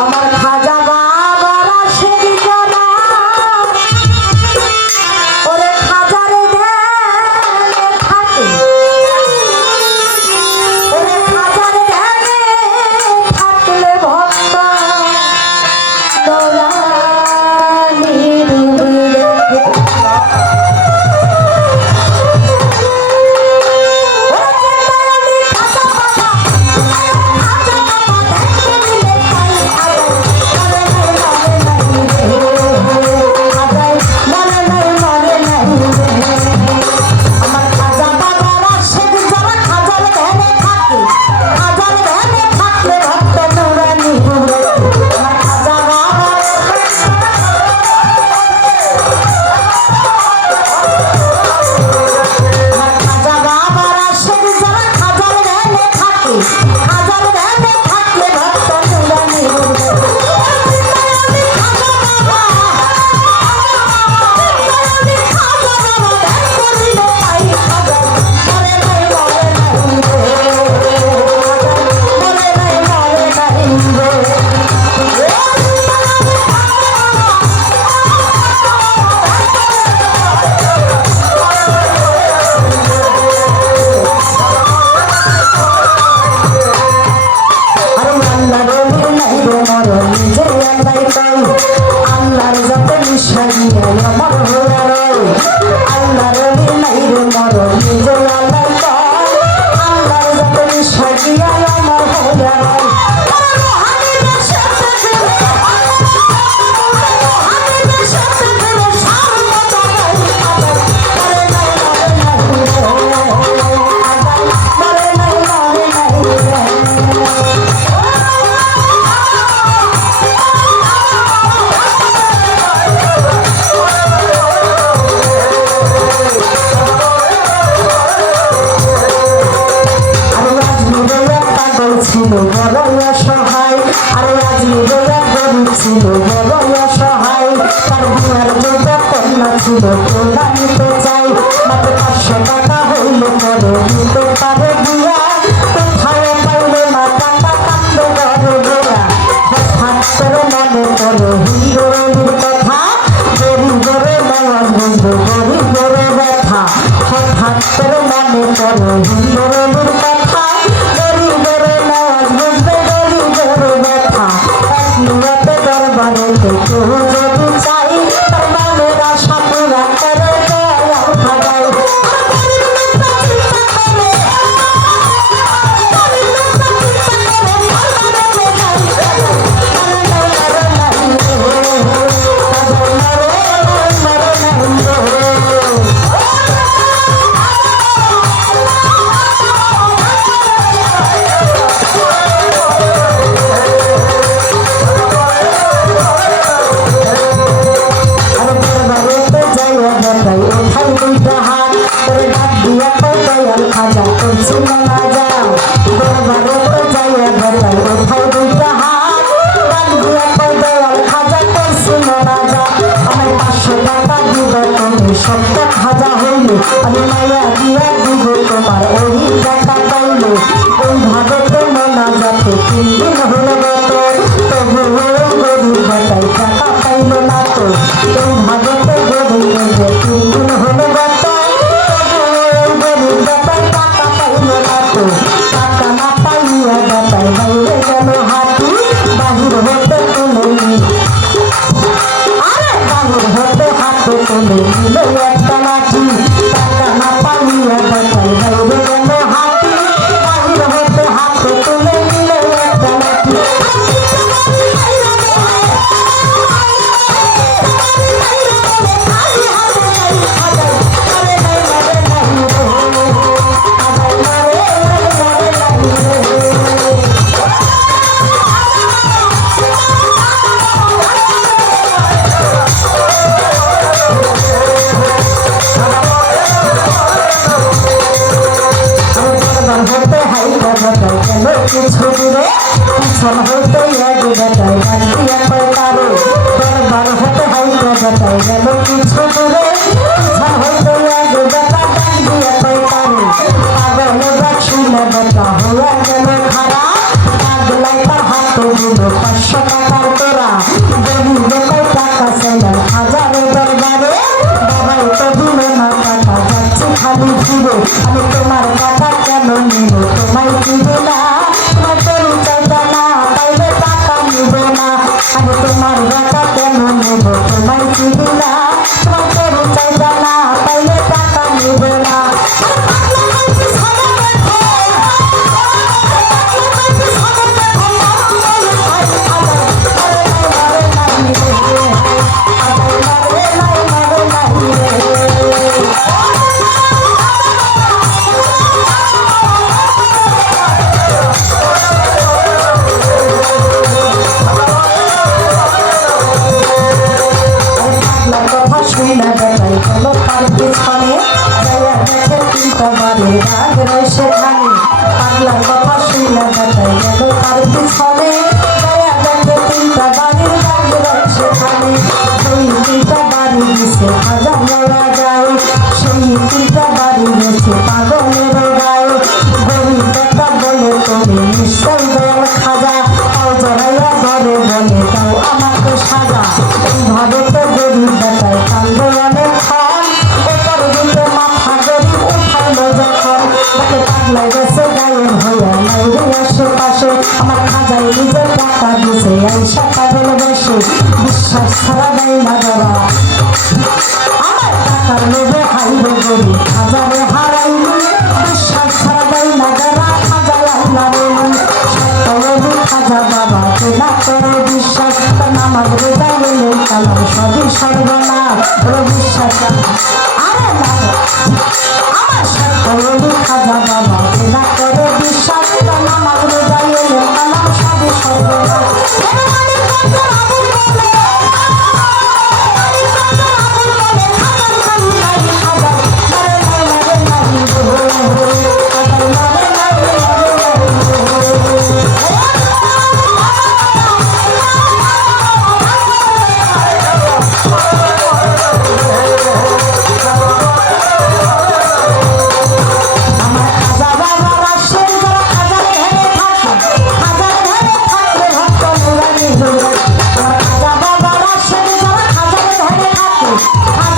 আমার করে হিন্দুরানির কথা গরিব গরে নামাজ বন্ধু গরিব গরে ব্যথা। হঠাৎ করে মনে করে হিন্দুরানির কথা গরিব গরে নামাজ বন্ধু গরিব গরে ব্যথা। এক মিনিটে দরবারে কেউ আমি মায়া দিয়া দিব তোমার ওই দেখা পাইলে ওই ভাবে তোমার না যাতে তিন দিন হলো গত তবু ওই গরু বাটাই টাকা পাইল না তো এই ভাবে তো গরু যে তিন দিন হলো গত তবু ওই গরু বাটাই টাকা পাইল না তো টাকা না পাইয়া বাটাই বাইরে গেল হাতি বাহির হতে তুলে আরে বাহির হতে হাতে তুলে নিল I'm not going to be. দিছে এই সকাল বসে বিশ্বাস ছাড়া দেয় না যারা আমার টাকার লোভে হাইরে গরিব হাজারে হারাইলি বিশ্বাস ছাড়া দেয় না যারা খাজা আল্লাহ রে সত্যবধি খাজা বাবা, কেনা বাবা Ha!